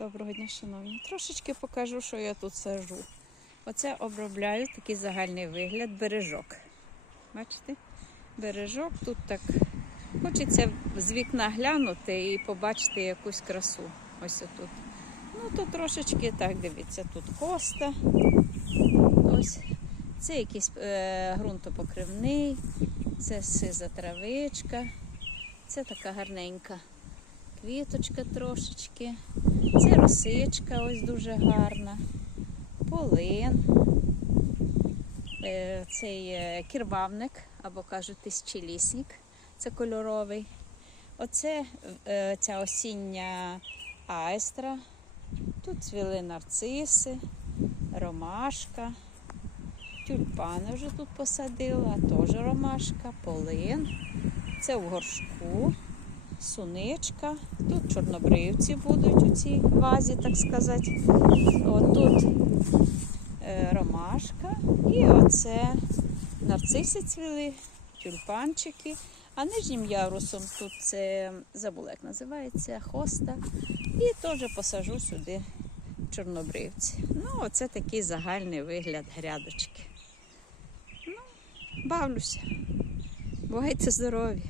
Доброго дня, шановні. Трошечки покажу, що я тут сажу. Оце обробляю такий загальний вигляд бережок. Бачите? Бережок тут так хочеться з вікна глянути і побачити якусь красу. Ось отут. Ну, тут трошечки так дивіться, тут коста. Ось. Це якийсь е, ґрунтопокривний, це сиза травичка, це така гарненька квіточка трошечки. Це росичка ось дуже гарна. Полин. Е, Цей кірвавник, або кажуть тисячолісник. Це кольоровий. Оце е, ця осіння айстра. Тут цвіли нарциси, ромашка. Тюльпани вже тут посадила, теж ромашка, полин. Це в горшку суничка. Тут чорнобривці будуть у цій вазі, так сказати. От тут е, ромашка. І оце нарциси цвіли, тюльпанчики. А нижнім ярусом тут це забула, як називається, хоста. І теж посажу сюди чорнобривці. Ну, оце такий загальний вигляд грядочки. Ну, бавлюся. Бувайте здорові!